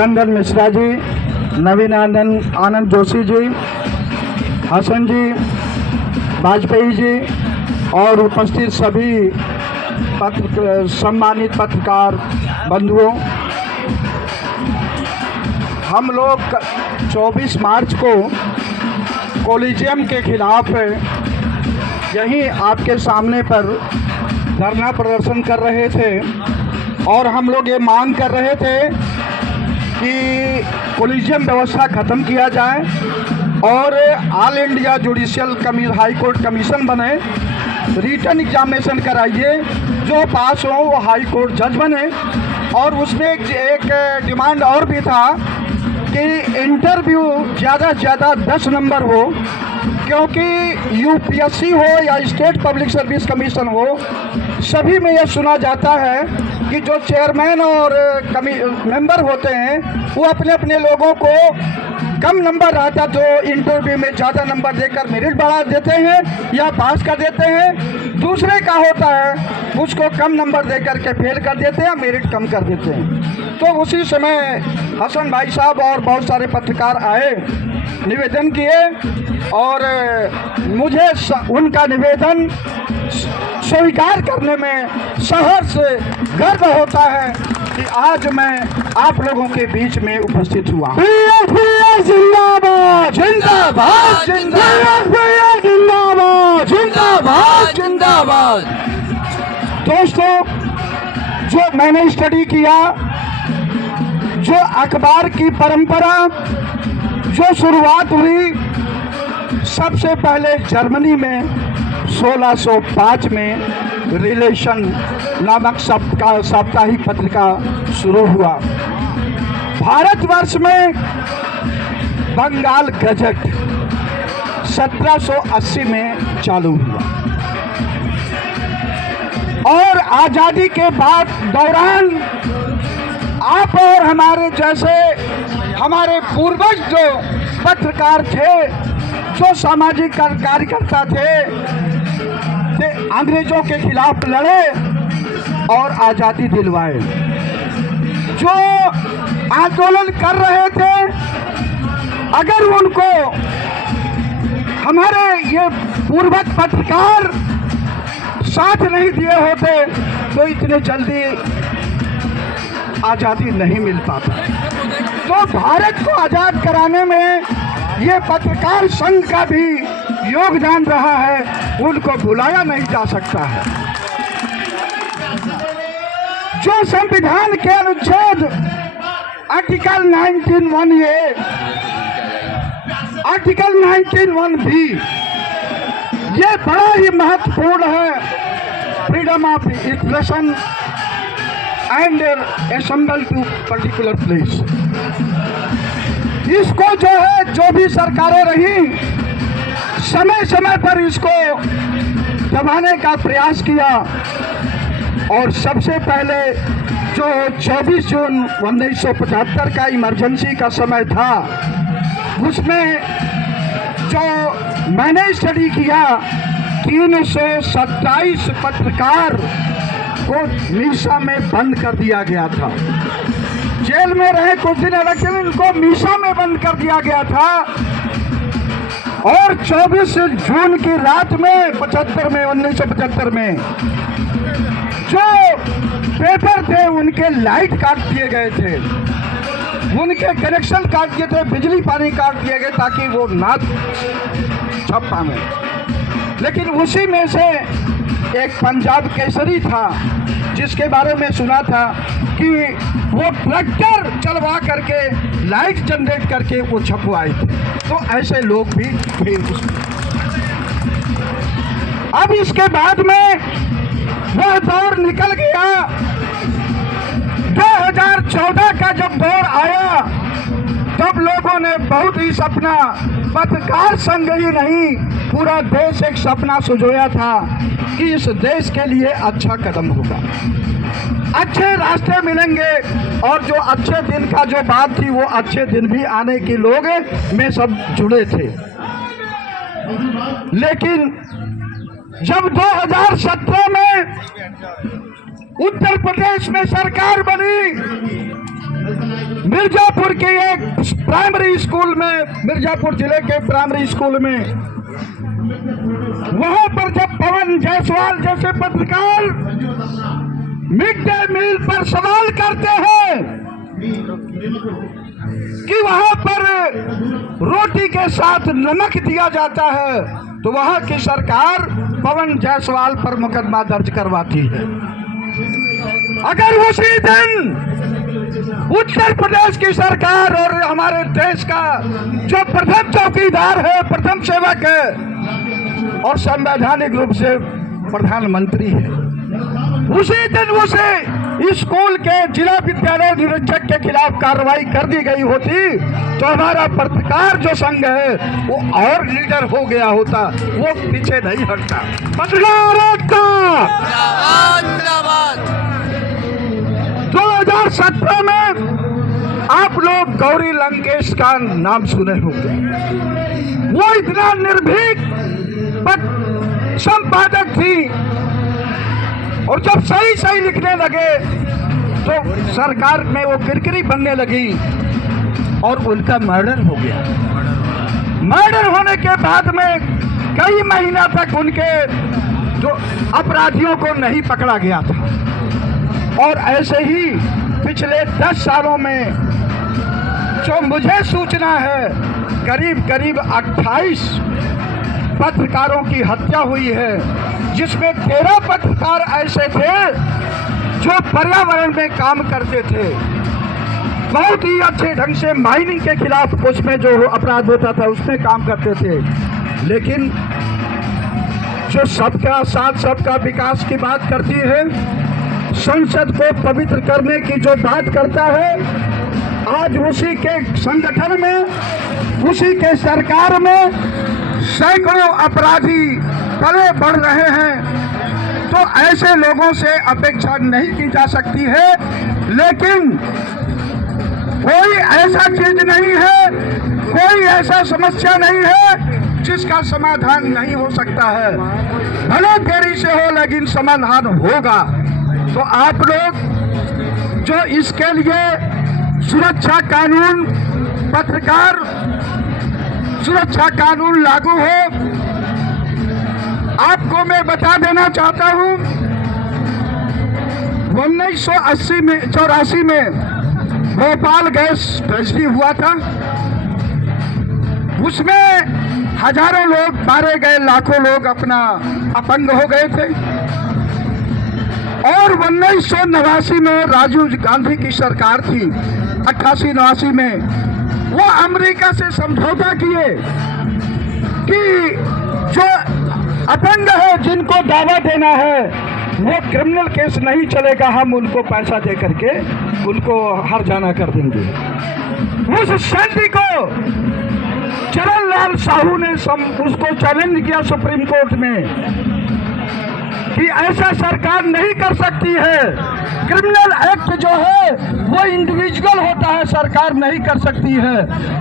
चंदन मिश्रा जी, नवीन आनंद जोशी जी, हसन जी, वाजपेयी जी और उपस्थित सभी सम्मानित पत्रकार बंधुओं, हम लोग 24 मार्च को कोलिजियम के खिलाफ यहीं आपके सामने पर धरना प्रदर्शन कर रहे थे और हम लोग ये मांग कर रहे थे कि कोलिजियम व्यवस्था ख़त्म किया जाए और all India judicial high court commission बने, रिटर्न एग्जामिनेशन कराइए, जो पास हो वो हाई कोर्ट जज बने। और उसमें एक डिमांड और भी था कि इंटरव्यू ज़्यादा से ज़्यादा 10 नंबर हो, क्योंकि यूपीएससी हो या स्टेट पब्लिक सर्विस कमीशन हो, सभी में यह सुना जाता है कि जो चेयरमैन और मेंबर होते हैं वो अपने अपने लोगों को कम नंबर आता तो इंटरव्यू में ज़्यादा नंबर देकर मेरिट बढ़ा देते हैं या पास कर देते हैं। दूसरे का होता है उसको कम नंबर देकर के फेल कर देते हैं, मेरिट कम कर देते हैं। तो उसी समय हसन भाई साहब और बहुत सारे पत्रकार आए, निवेदन किए और मुझे उनका निवेदन स्वीकार करने में सहर्ष गर्व होता है कि आज मैं आप लोगों के बीच में उपस्थित हुआ। जिंदाबाद जिंदाबाद जिंदाबाद जिंदाबाद जिंदाबाद। दोस्तों, जो मैंने स्टडी किया, जो अखबार की परंपरा जो शुरुआत हुई सबसे पहले जर्मनी में 1605 में रिलेशन नामक साप्ताहिक पत्रिका शुरू हुआ। भारतवर्ष में बंगाल गजट 1780 में चालू हुआ और आज़ादी के बाद दौरान आप और हमारे जैसे हमारे पूर्वज जो पत्रकार थे, जो सामाजिक कार्यकर्ता थे, अंग्रेजों के खिलाफ लड़े और आज़ादी दिलवाए। जो आंदोलन कर रहे थे, अगर उनको हमारे ये पूर्वज पत्रकार साथ नहीं दिए होते तो इतने जल्दी आज़ादी नहीं मिल पाता। तो भारत को आज़ाद कराने में ये पत्रकार संघ का भी योगदान रहा है, उनको भुलाया नहीं जा सकता है। जो संविधान के अनुच्छेद आर्टिकल 19(1)(a), आर्टिकल 19(1)(b) ये बड़ा ही महत्वपूर्ण है, freedom of expression and assemble to particular place. इसको जो है, जो भी सरकारें रही, समय समय पर इसको दबाने का प्रयास किया और सबसे पहले जो 24 जून 1975 का इमरजेंसी का समय था, उसमें जो मैंने स्टडी किया 327 पत्रकार को मीसा में बंद कर दिया गया था। जेल में रहे कुछ दिन, लेकिन उनको मीसा में बंद कर दिया गया था। और 24 जून की रात में 1975 में जो पेपर थे उनके लाइट काट दिए गए थे, उनके कनेक्शन काट दिए थे, बिजली पानी काट दिए गए ताकि वो ना छप पाए। लेकिन उसी में से एक पंजाब केसरी था जिसके बारे में सुना था कि वो ट्रैक्टर चलवा करके लाइट जनरेट करके वो छपवाए थे। तो ऐसे लोग भी थे उसमें। अब इसके बाद में वह दौर निकल गया। 2014 का जब दौर आया तब लोगों ने बहुत ही सपना, पत्रकार संघ ही नहीं पूरा देश एक सपना सुजोया था कि इस देश के लिए अच्छा कदम होगा, अच्छे रास्ते मिलेंगे और जो अच्छे दिन का जो बात थी वो अच्छे दिन भी आने के लोग में सब जुड़े थे। लेकिन जब 2017 में उत्तर प्रदेश में सरकार बनी, मिर्जापुर के एक प्राइमरी स्कूल में, मिर्जापुर जिले के प्राइमरी स्कूल में, वहां पर जब पवन जायसवाल जैसे पत्रकार मिड डे मील पर सवाल करते हैं कि वहां पर रोटी के साथ नमक दिया जाता है, तो वहां की सरकार पवन जायसवाल पर मुकदमा दर्ज करवाती है। अगर उसी दिन उत्तर प्रदेश की सरकार और हमारे देश का जो प्रथम चौकीदार है, प्रथम सेवक है और संवैधानिक रूप से प्रधानमंत्री है, उसी दिन उसे स्कूल के जिला विद्यालय निरीक्षक के खिलाफ कार्रवाई कर दी गई होती, तो हमारा पत्रकार जो संघ है वो और लीडर हो गया होता, वो पीछे नहीं हटता। पत्रकार एकता 2017 में आप लोग गौरी लंकेश का नाम सुने होंगे। वो इतना निर्भीक संपादक थी और जब सही सही लिखने लगे तो सरकार में वो किरकिरी बनने लगी और उनका मर्डर हो गया। मर्डर होने के बाद में कई महीना तक उनके जो अपराधियों को नहीं पकड़ा गया था और ऐसे ही पिछले 10 सालों में जो मुझे सूचना है करीब करीब 28 पत्रकारों की हत्या हुई है, जिसमें 13 पत्रकार ऐसे थे जो पर्यावरण में काम करते थे, बहुत ही अच्छे ढंग से माइनिंग के खिलाफ उसमें जो अपराध होता था उसमें काम करते थे। लेकिन जो सबका साथ सबका विकास की बात करती है, संसद को पवित्र करने की जो बात करता है, आज उसी के संगठन में, उसी के सरकार में सैकड़ों अपराधी पले बढ़ रहे हैं। तो ऐसे लोगों से अपेक्षा नहीं की जा सकती है, लेकिन कोई ऐसा चीज नहीं है, कोई ऐसा समस्या नहीं है जिसका समाधान नहीं हो सकता है। भले देरी से हो लेकिन समाधान होगा। तो आप लोग जो इसके लिए सुरक्षा कानून, पत्रकार सुरक्षा कानून लागू हो, आपको मैं बता देना चाहता हूं 1984 में भोपाल गैस ट्रेजेडी हुआ था, उसमें हजारों लोग मारे गए, लाखों लोग अपना अपंग हो गए थे। और 1989 में राजीव गांधी की सरकार थी, 88-89 में वो अमेरिका से समझौता किए कि जो अपंग है जिनको दावा देना है वो क्रिमिनल केस नहीं चलेगा, हम उनको पैसा दे करके उनको हर जाना कर देंगे। उस संधि को चरणलाल साहू ने उसको चैलेंज किया सुप्रीम कोर्ट में कि ऐसा सरकार नहीं कर सकती है, क्रिमिनल एक्ट जो है वो इंडिविजुअल होता है, सरकार नहीं कर सकती है।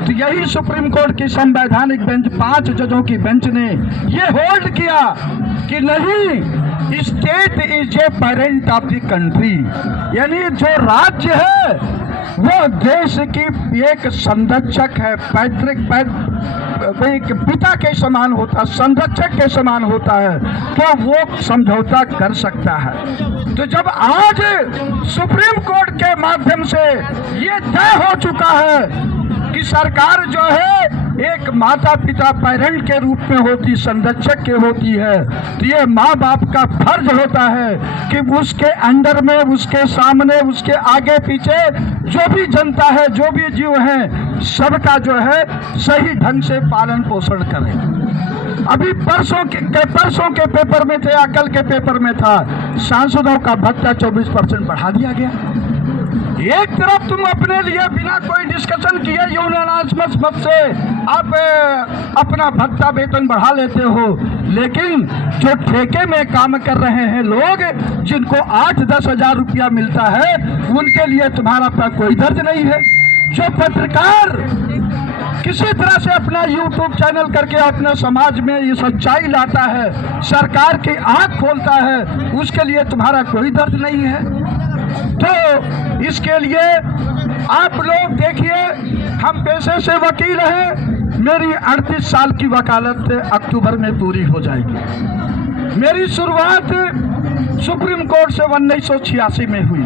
तो यही सुप्रीम कोर्ट की संवैधानिक बेंच 5 जजों की बेंच ने ये होल्ड किया कि नहीं, state is a parent of the country, यानी जो राज्य है वो देश की एक संरक्षक है, एक पिता के समान होता, संरक्षक के समान होता है, तो वो समझौता कर सकता है। तो जब आज सुप्रीम कोर्ट के माध्यम से ये तय हो चुका है कि सरकार जो है एक माता पिता पेरेंट के रूप में होती, संरक्षक के होती है, तो ये माँ बाप का फर्ज होता है कि उसके अंडर में, उसके सामने, उसके आगे पीछे जो भी जनता है, जो भी जीव है, सबका जो है सही ढंग से पालन पोषण करें। अभी परसों के पेपर में थे, कल के पेपर में था, सांसदों का भत्ता 24% बढ़ा दिया गया। एक तरफ तुम अपने लिए बिना कोई डिस्कशन किए यूनानिमस मत से आप अपना भत्ता वेतन बढ़ा लेते हो, लेकिन जो ठेके में काम कर रहे हैं लोग, जिनको 8-10 हजार रुपया मिलता है, उनके लिए तुम्हारा कोई दर्द नहीं है। जो पत्रकार किसी तरह से अपना YouTube चैनल करके अपने समाज में ये सच्चाई लाता है, सरकार की आंख खोलता है, उसके लिए तुम्हारा कोई दर्द नहीं है। तो इसके लिए आप लोग देखिए, हम पेशे से वकील हैं। मेरी 38 साल की वकालत अक्टूबर में पूरी हो जाएगी। मेरी शुरुआत सुप्रीम कोर्ट से 1986 में हुई।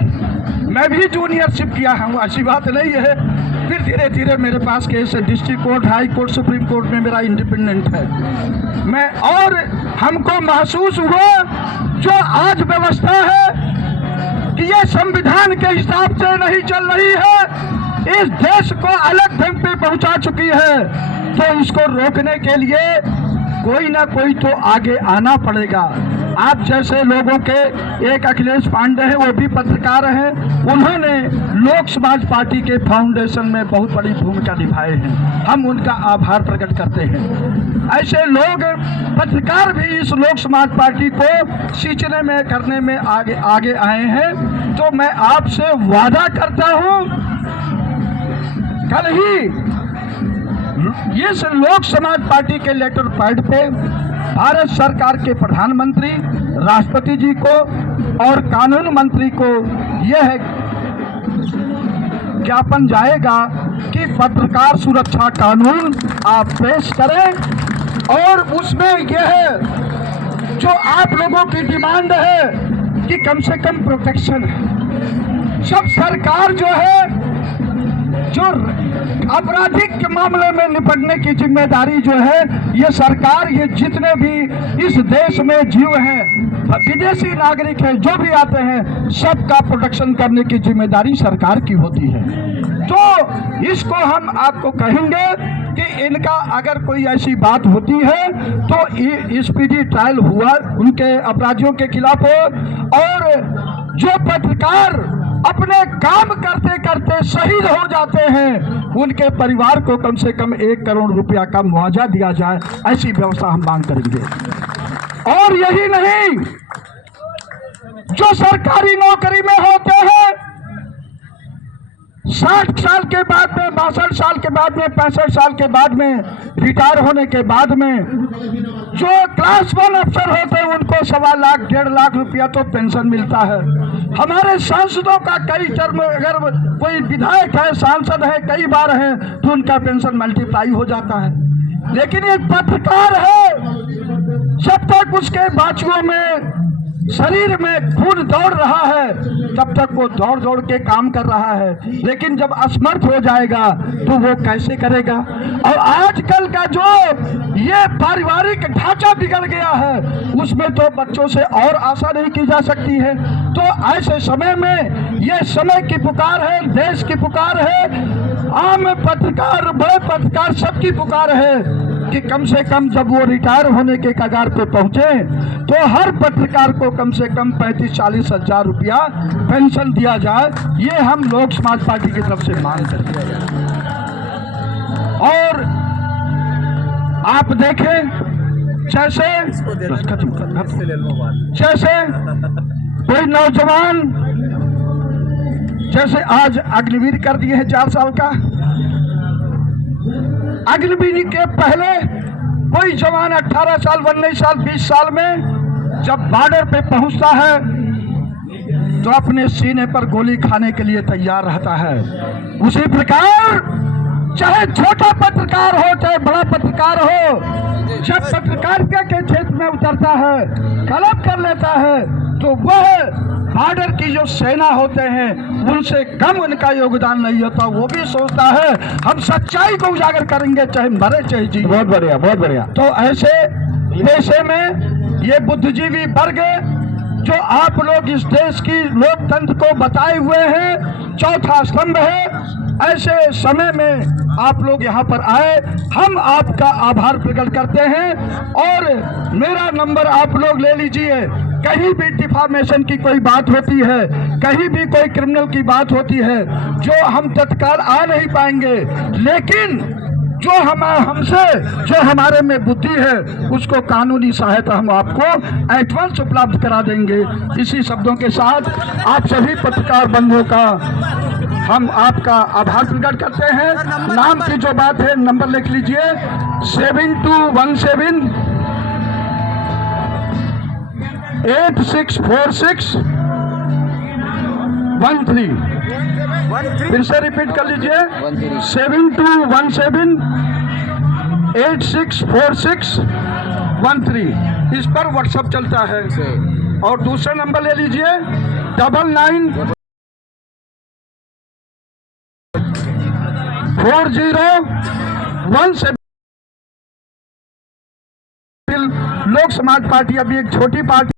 मैं भी जूनियरशिप किया हूँ, ऐसी बात नहीं है। फिर धीरे धीरे मेरे पास case district court, high court, supreme court में मेरा इंडिपेंडेंट है। मैं और हमको महसूस हुआ जो आज व्यवस्था है कि ये संविधान के हिसाब से नहीं चल रही है, इस देश को अलग ढंग पे पहुंचा चुकी है, तो इसको रोकने के लिए कोई ना कोई तो आगे आना पड़ेगा। आप जैसे लोगों के एक अखिलेश पांडे हैं, वो भी पत्रकार हैं, उन्होंने लोक समाज पार्टी के फाउंडेशन में बहुत बड़ी भूमिका निभाए हैं, हम उनका आभार प्रकट करते हैं। ऐसे लोग पत्रकार भी इस लोक समाज पार्टी को सींचने में करने में आगे आए हैं। तो मैं आपसे वादा करता हूं, कल ही इस लोक समाज पार्टी के लेटर पैड पे भारत सरकार के प्रधानमंत्री, राष्ट्रपति जी को और कानून मंत्री को यह ज्ञापन जाएगा कि पत्रकार सुरक्षा कानून आप पेश करें। और उसमें यह जो आप लोगों की डिमांड है कि कम से कम प्रोटेक्शन है। सब सरकार जो है, जो आपराधिक मामले में निपटने की जिम्मेदारी जो है, ये सरकार, ये जितने भी इस देश में जीव हैं, विदेशी नागरिक हैं, जो भी आते हैं, सबका प्रोटेक्शन करने की जिम्मेदारी सरकार की होती है। तो इसको हम आपको कहेंगे कि इनका अगर कोई ऐसी बात होती है तो स्पीडी ट्रायल हुआ उनके अपराधियों के खिलाफ हो, और जो पत्रकार अपने काम करते करते शहीद हो जाते हैं, उनके परिवार को कम से कम 1 करोड़ रुपया का मुआवजा दिया जाए, ऐसी व्यवस्था हम मांग करेंगे। और यही नहीं, जो सरकारी नौकरी में होते हैं, 60 साल के बाद में, 62 साल के बाद में, 65 साल के बाद में, रिटायर होने के बाद में जो क्लास 1 अफसर होते हैं, उनको 1.25 लाख 1.5 लाख रुपया तो पेंशन मिलता है। हमारे सांसदों का कई टर्म, अगर कोई विधायक है, सांसद है, कई बार है, तो उनका पेंशन मल्टीप्लाई हो जाता है। लेकिन एक पत्रकार है, जब तक उसके बाजुओं में, शरीर में खून दौड़ रहा है, तब तक वो दौड़ दौड़ के काम कर रहा है। लेकिन जब असमर्थ हो जाएगा तो वो कैसे करेगा। और आजकल का जो ये पारिवारिक ढांचा बिगड़ गया है, उसमें तो बच्चों से और आशा नहीं की जा सकती है। तो ऐसे समय में ये समय की पुकार है, देश की पुकार है, आम पत्रकार, बड़े पत्रकार, सबकी पुकार है कि कम से कम जब वो रिटायर होने के कगार पे पहुंचे तो हर पत्रकार को कम से कम 35-40 हजार रुपया पेंशन दिया जाए। ये हम लोक समाज पार्टी की तरफ से मांग करते हैं। और आप देखें, जैसे कोई नौजवान, जैसे आज अग्निवीर कर दिए हैं 4 साल का, अग्निवीर के पहले कोई जवान 18 साल, 19 साल, 20 साल में जब बॉर्डर पे पहुंचता है तो अपने सीने पर गोली खाने के लिए तैयार रहता है। उसी प्रकार चाहे छोटा पत्रकार हो, चाहे बड़ा पत्रकार हो, जब पत्रकारिता के क्षेत्र में उतरता है, कलम कर लेता है, तो वह बॉर्डर की जो सेना होते हैं उनसे कम उनका योगदान नहीं होता। वो भी सोचता है हम सच्चाई को उजागर करेंगे, चाहे मरे चाहे जी। बहुत बढ़िया, बहुत बढ़िया। तो ऐसे में ये बुद्धिजीवी वर्ग जो आप लोग इस देश की लोकतंत्र को बताए हुए हैं, चौथा स्तंभ है, ऐसे समय में आप लोग यहाँ पर आए, हम आपका आभार प्रकट करते हैं। और मेरा नंबर आप लोग ले लीजिए। कहीं भी डिफामेशन की कोई बात होती है, कहीं भी कोई क्रिमिनल की बात होती है, जो हम तत्काल आ नहीं पाएंगे, लेकिन जो हमसे जो हमारे में बुद्धि है, उसको कानूनी सहायता हम आपको एडवांस उपलब्ध करा देंगे। इसी शब्दों के साथ आप सभी पत्रकार बंधुओं का हम आपका आभार प्रकट करते हैं। नाम की जो बात है, नंबर लिख लीजिए 7217 864613। फिर से रिपीट कर लीजिए 7217 864613। इस पर व्हाट्सएप चलता है। और दूसरा नंबर ले लीजिए 994017। लोक समाज पार्टी अभी एक छोटी पार्टी